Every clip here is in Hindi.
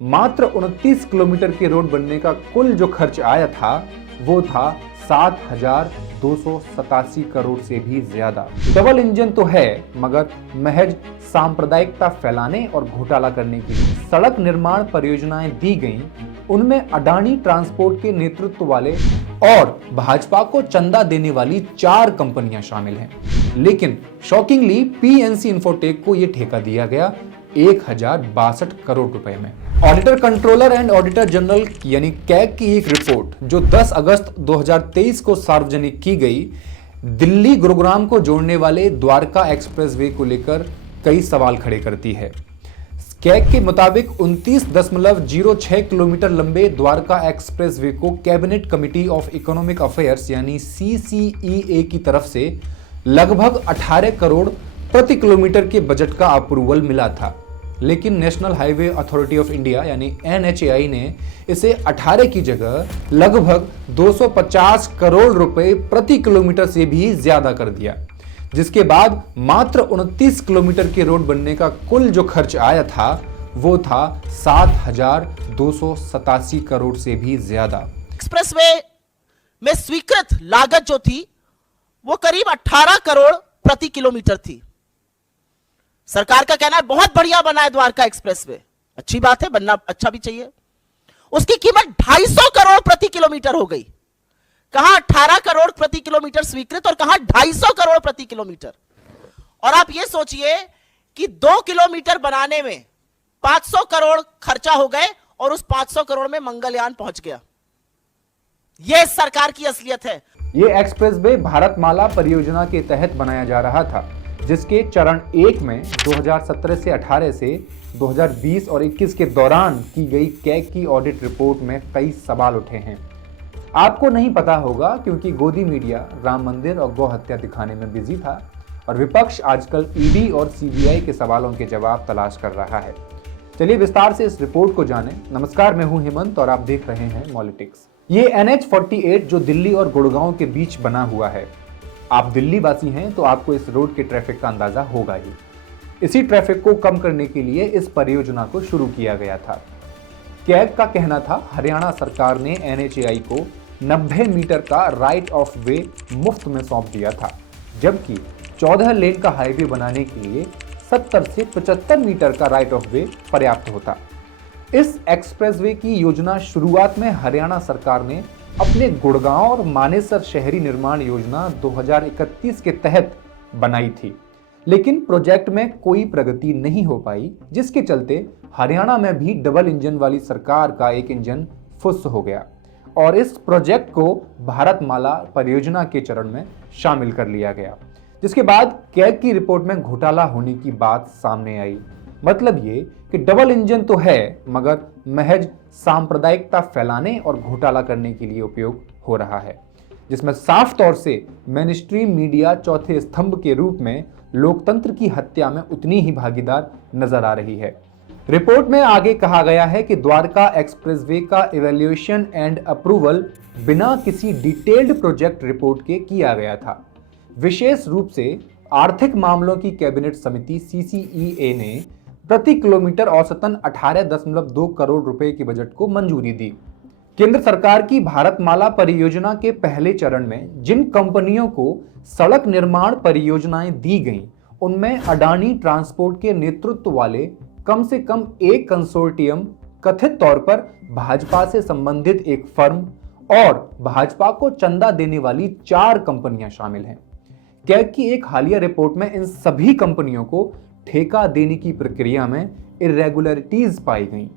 मात्र 29 किलोमीटर की रोड बनने का कुल जो खर्च आया था वो था 7,287 करोड़ से भी ज्यादा। डबल इंजन तो है, मगर महज सांप्रदायिकता फैलाने और घोटाला करने के लिए सड़क निर्माण परियोजनाएं दी गईं, उनमें अडानी ट्रांसपोर्ट के नेतृत्व वाले और भाजपा को चंदा देने वाली 4 कंपनियां शामिल हैं। लेकिन शॉकिंगली पीएनसी इंफोटेक को यह ठेका दिया गया 1062 करोड़ रुपए में। Auditor controller and auditor general यानी कैग की एक रिपोर्ट जो 10 अगस्त 2023 को सार्वजनिक की गई, दिल्ली गुरुग्राम को जोड़ने वाले द्वारका एक्सप्रेसवे को लेकर कई सवाल खड़े करती है। कैग के मुताबिक 29.06 किलोमीटर लंबे द्वारका एक्सप्रेसवे को cabinet committee of economic affairs यानी CCEA की तरफ से लगभग 18 करोड़ प्रति किलोमीटर के बजट का अप्रूवल मिला था। लेकिन national highway authority of India यानी NHAI ने इसे 18 की जगह लगभग 250 करोड़ रुपए प्रति किलोमीटर से भी ज्यादा कर दिया, जिसके बाद मात्र 29 किलोमीटर की रोड बनने का कुल जो खर्च आया था वो था 7,287 करोड़ से भी ज्यादा। एक्सप्रेसवे में स्वीकृत लागत जो थी वो करीब 18 करोड़ प्रति किलोमीटर थी। सरकार का कहना है बहुत बढ़िया बना है द्वारका एक्सप्रेसवे, अच्छी बात है, बनना अच्छा भी चाहिए। उसकी कीमत 250 करोड़ प्रति किलोमीटर हो गई। कहां 18 करोड़ प्रति किलोमीटर स्वीकृत और कहां 250 करोड़ प्रति किलोमीटर। और आप यह सोचिए कि 2 किलोमीटर बनाने में 500 करोड़ खर्चा हो गए और उस 500 करोड़ में मंगलयान पहुंच गया। यह सरकार की असलियत है। यह एक्सप्रेसवे भारतमाला परियोजना के तहत बनाया जा रहा था, जिसके चरण 1 में 2017 से 18 से 2020 और 21 के दौरान की गई कैग की ऑडिट रिपोर्ट में कई सवाल उठे हैं। आपको नहीं पता होगा क्योंकि गोदी मीडिया राम मंदिर और गौ हत्या दिखाने में बिजी था और विपक्ष आजकल ईडी और सीबीआई के सवालों के जवाब तलाश कर रहा है। चलिए विस्तार से इस रिपोर्ट को जानें। नमस्कार, मैं हूं हेमंत और आप देख रहे हैं मॉलिटिक्स। ये NH48 जो दिल्ली और गुड़गांव के बीच बना हुआ है। आप दिल्ली वासी हैं तो आपको इस रोड के ट्रैफिक का अंदाजा होगा ही। इसी ट्रैफिक को कम करने के लिए इस परियोजना को शुरू किया गया था। कैग का कहना था हरियाणा सरकार ने NHAI को 90 मीटर का राइट ऑफ वे मुफ्त में सौंप दिया था, जबकि 14 लेन का हाईवे बनाने के लिए 70 से 75 मीटर का राइट ऑफ वे पर्याप्त होता। इस एक्सप्रेसवे की योजना शुरुआत में हरियाणा सरकार ने अपने गुड़गांव और मानेसर शहरी निर्माण योजना 2031 के तहत बनाई थी, लेकिन प्रोजेक्ट में कोई प्रगति नहीं हो पाई, जिसके चलते हरियाणा में भी डबल इंजन वाली सरकार का एक इंजन फुस हो गया और इस प्रोजेक्ट को भारतमाला परियोजना के चरण में शामिल कर लिया गया, जिसके बाद कैग की रिपोर्ट में घोटाला होने की बात सामने आई। मतलब ये कि डबल इंजन तो है, मगर महज सांप्रदायिकता फैलाने और घोटाला करने के लिए उपयोग हो रहा है, जिसमें साफ तौर से मेनस्ट्रीम मीडिया चौथे स्तंभ के रूप में लोकतंत्र की हत्या में उतनी ही भागीदार नजर आ रही है। रिपोर्ट में आगे कहा गया है कि द्वारका एक्सप्रेसवे का इवैल्यूएशन एंड अप्रूवल बिना किसी डिटेल्ड प्रोजेक्ट रिपोर्ट के किया गया था। विशेष रूप से आर्थिक मामलों की कैबिनेट समिति CCEA ने प्रति किलोमीटर औसतन 18.2 करोड़ रुपए के बजट को मंजूरी दी। केंद्र सरकार की भारतमाला परियोजना के पहले चरण में जिन कंपनियों को सड़क निर्माण परियोजनाएं दी गईं, उनमें अडानी ट्रांसपोर्ट के नेतृत्व वाले कम से कम एक कंसोर्टियम, कथित तौर पर भाजपा से संबंधित एक फर्म और भाजपा को चंदा देने वाली 4 कंपनियां शामिल हैं। कैग की एक हालिया रिपोर्ट में इन सभी कंपनियों को ठेका देने की प्रक्रिया में इरेगुलरिटीज पाई गई।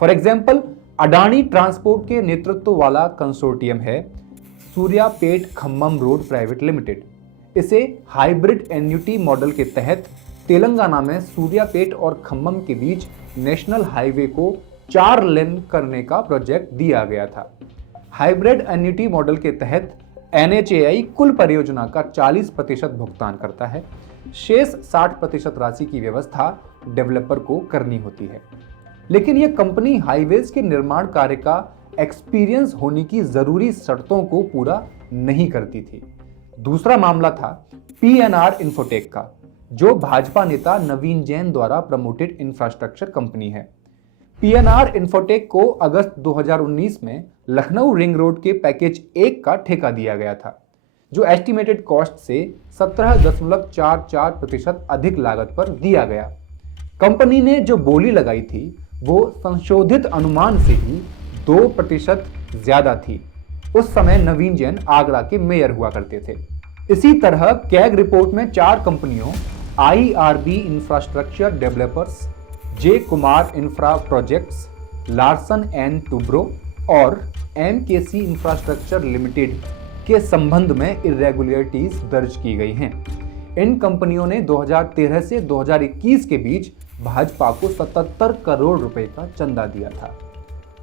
फॉर एग्जाम्पल, अडानी ट्रांसपोर्ट के नेतृत्व वाला कंसोर्टियम है Suryapet Khammam road private limited. इसे हाइब्रिड एन्युटी मॉडल के तहत तेलंगाना में सूर्यापेट और खम्मम के बीच नेशनल हाईवे को 4 लेन करने का प्रोजेक्ट दिया गया था। हाइब्रिड एन्युटी मॉडल के तहत NHAI कुल परियोजना का 40% भुगतान करता है। शेष 60% राशि की व्यवस्था डेवलपर को करनी होती है। लेकिन यह कंपनी हाईवेज के निर्माण कार्य का एक्सपीरियंस होने की जरूरी शर्तों को पूरा नहीं करती थी। दूसरा मामला था PNR इंफोटेक का, जो भाजपा नेता नवीन जैन द्वारा प्रमोटेड इंफ्रास्ट्रक्चर कंपनी है। पीएनआर इंफोटेक को अगस्त 2019 में लखनऊ रिंग रोड के पैकेज 1 का ठेका दिया गया था, जो एस्टिमेटेड कॉस्ट से 17.44% अधिक लागत पर दिया गया। कंपनी ने जो बोली लगाई थी वो संशोधित अनुमान से ही 2% ज्यादा थी। उस समय नवीन जैन आगरा के मेयर हुआ करते थे। इसी तरह कैग रिपोर्ट में 4 कंपनियों IRB infrastructure developers, J Kumar infra projects, Larsen and Toubro और एमकेसी इंफ्रास्ट्रक्चर लिमिटेड के संबंध में इरेगुलरिटीज दर्ज की गई हैं। इन कंपनियों ने 2013 से 2021 के बीच भाजपा को 77 करोड़ रुपए का चंदा दिया था।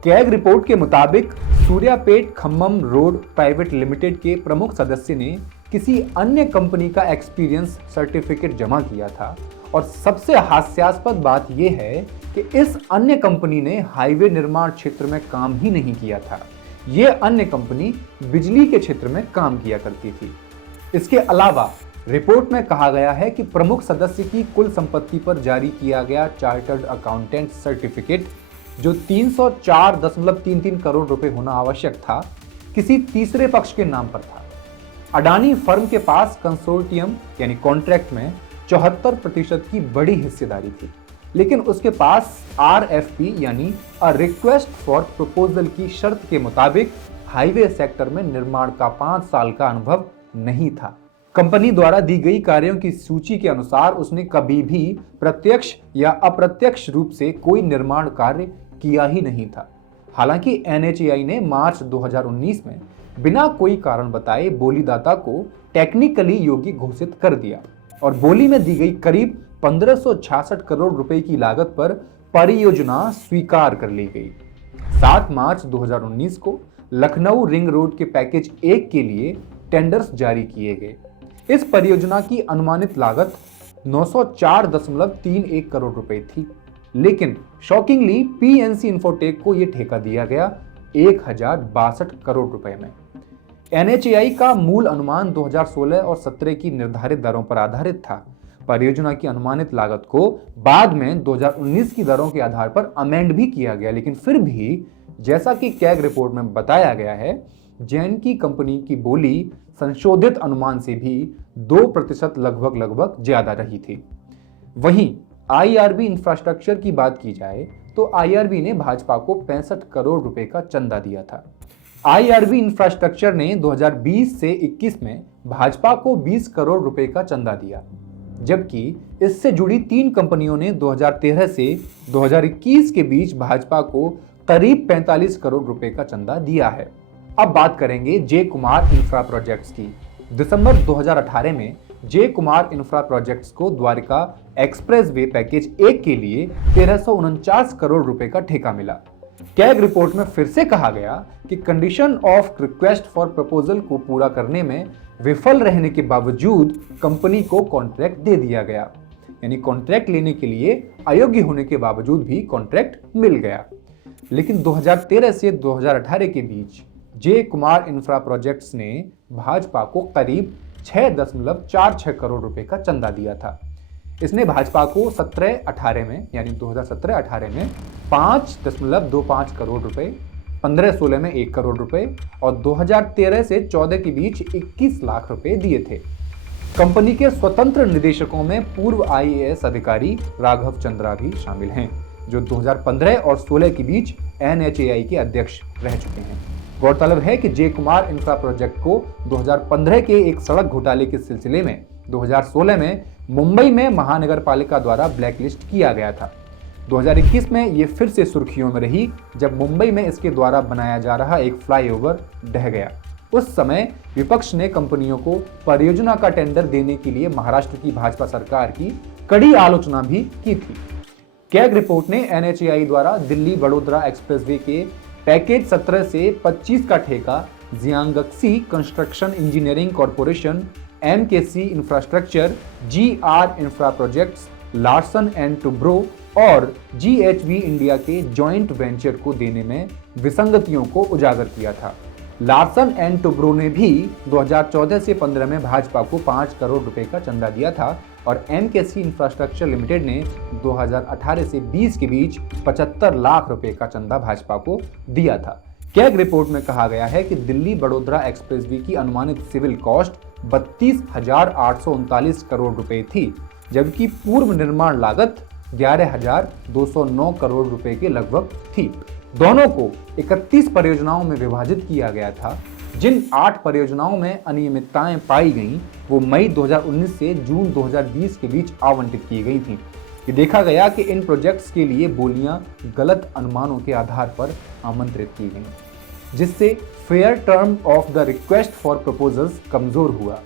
कैग रिपोर्ट के मुताबिक Suryapet Khammam road private limited के प्रमुख सदस्य ने किसी अन्य कंपनी का एक्सपीरियंस सर्टिफिकेट जमा किया था और सबसे हास्यास्पद बात यह है कि इस अन्य कंपनी ने हाईवे निर्माण क्षेत्र में काम ही नहीं किया था। यह अन्य कंपनी बिजली के क्षेत्र में काम किया करती थी। इसके अलावा रिपोर्ट में कहा गया है कि प्रमुख सदस्य की कुल संपत्ति पर जारी किया गया चार्टर्ड अकाउंटेंट सर्टिफिकेट, जो 304.33 करोड़ रुपए होना आवश्यक था, किसी तीसरे पक्ष के नाम पर था। अडानी फर्म के पास कंसोर्टियम यानी कॉन्ट्रैक्ट में 74% की बड़ी हिस्सेदारी थी, लेकिन उसके पास आरएफपी यानी अ रिक्वेस्ट फॉर प्रपोजल की शर्त के मुताबिक हाईवे सेक्टर में निर्माण का 5 साल का अनुभव नहीं था। कंपनी द्वारा दी गई कार्यों की सूची के अनुसार उसने कभी भी प्रत्यक्ष या अप्रत्यक्ष रूप से कोई निर्माण कार्य किया ही नहीं था। हालांकि एनएचएआई ने मार्च 2019 में बिना कोई कारण बताए बोलीदाता को टेक्निकली योग्य घोषित कर दिया और बोली में दी गई करीब 1566 करोड़ रुपए की लागत पर परियोजना स्वीकार कर ली गई। 7 मार्च 2019 को लखनऊ रिंग रोड के पैकेज 1 के लिए टेंडर्स जारी किए गए। इस परियोजना की अनुमानित लागत 904.31 करोड़ रुपए थी, लेकिन शॉकिंगली पीएनसी इंफोटेक को यह ठेका दिया गया 1062 करोड़ रुपए में। एनएचएआई का मूल अनुमान 2016 और 17 की निर्धारित दरों पर आधारित था। परियोजना की अनुमानित लागत को बाद में 2019 की दरों के आधार पर अमेंड भी किया गया, लेकिन फिर भी जैसा कि कैग रिपोर्ट में बताया गया है, जैन की कंपनी की बोली संशोधित अनुमान से भी 2% लगभग ज्यादा रही थी। वहीं आईआरबी इंफ्रास्ट्रक्चर की बात की जाए तो आईआरबी ने भाजपा को 65 करोड़ रुपए का चंदा दिया था। आईआरबी इंफ्रास्ट्रक्चर ने 2020 से 21 में भाजपा को 20 करोड़ रुपए का चंदा दिया, जबकि इससे जुड़ी 3 कंपनियों ने 2013 से 2021 के बीच भाजपा को करीब 45 करोड़ रुपए का चंदा दिया है। अब बात करेंगे जे कुमार इंफ्रा प्रोजेक्ट्स की। दिसंबर 2018 में जे कुमार इंफ्रा प्रोजेक्ट्स को द्वारका एक्सप्रेसवे पैकेज 1 के लिए 1349 करोड़ रुपए का ठेका मिला। कैग रिपोर्ट में फिर से कहा गया कि condition of request for proposal को पूरा करने में विफल रहने के बावजूद कंपनी को कॉन्ट्रैक्ट दे दिया गया, यानी कॉन्ट्रैक्ट लेने के लिए अयोग्य होने के बावजूद भी कॉन्ट्रैक्ट मिल गया। लेकिन 2013 से 2018 के बीच जे कुमार इंफ्रा प्रोजेक्ट्स ने भाजपा को करीब 6.46 करोड़ रुपए का चंदा दिया था। इसने भाजपा को 17-18 में यानी 2017-18 में 5.25 करोड़ रुपए, 15-16 में 1 करोड़ रुपए और 2013 से 14 के बीच 21 लाख रुपए दिए थे। कंपनी के स्वतंत्र निदेशकों में पूर्व आईएएस अधिकारी राघव चंद्रा भी शामिल हैं, जो 2015 और 16 के बीच एनएचएआई के अध्यक्ष रह चुके हैं। गौरतलब है कि जे कुमार इंफ्रा प्रोजेक्ट को 2015 के एक सड़क घोटाले के सिलसिले में 2016 में मुंबई में महानगर पालिका द्वारा ब्लैकलिस्ट किया गया था। 2021 में ये फिर से सुर्खियों में रही जब मुंबई में इसके द्वारा बनाया जा रहा एक फ्लाईओवर ढह गया। उस समय विपक्ष ने कंपनियों को परियोजना का टेंडर देने के लिए महाराष्ट्र की भाजपा सरकार की कड़ी आलोचना भी की थी। कैग रिपोर्ट ने एनएचएआई द्वारा दिल्ली वडोदरा एक्सप्रेसवे के पैकेज 17 से 25 का ठेका Jiangxi construction engineering corporation, MKC infrastructure, GR infra projects, Larsen and Toubro और जीएचवी इंडिया के जॉइंट वेंचर को देने में विसंगतियों को उजागर किया था। लार्सन एंड टुब्रो ने भी 2014 से 15 में भाजपा को 5 करोड़ रुपए का चंदा दिया था, और एमकेसी इंफ्रास्ट्रक्चर लिमिटेड ने 2018 से 20 के बीच 75 लाख रुपए का चंदा भाजपा को दिया था। कैग रिपोर्ट में कहा गया है कि दिल्ली बड़ोदरा एक्सप्रेसवे की अनुमानित सिविल कॉस्ट 32,839 करोड़ रुपए थी, जबकि पूर्व निर्माण लागत 11,209 करोड़ रुपए के लगभग थी। दोनों को 31 परियोजनाओं में विभाजित किया गया था। जिन 8 परियोजनाओं में अनियमितताएं पाई गईं, वो मई 2019 से जून 2020 के बीच आवंटित की गई थीं। ये देखा गया कि इन प्रोजेक्ट्स के लिए बोलियां गलत अनुमानों के आधार पर आमंत्रित की गईं, जिससे fair term of the request for proposals कमजोर हुआ।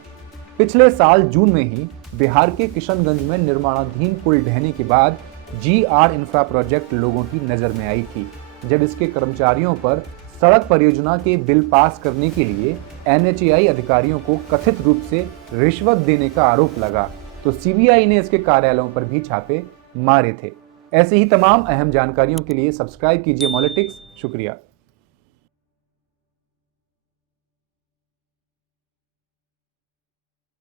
पिछले साल जून में ही बिहार के किशनगंज में निर्माणाधीन पुल ढहने के बाद GR इंफ्रा प्रोजेक्ट लोगों की नजर में आई थी, जब इसके कर्मचारियों पर सड़क परियोजना के बिल पास करने के लिए NHAI अधिकारियों को कथित रूप से रिश्वत देने का आरोप लगा, तो CBI ने इसके कार्यालयों पर भी छापे मारे थे। ऐसे ही तमाम अहम जानकारियों के लिए सब्सक्राइब कीजिए मॉलिटिक्स। शुक्रिया।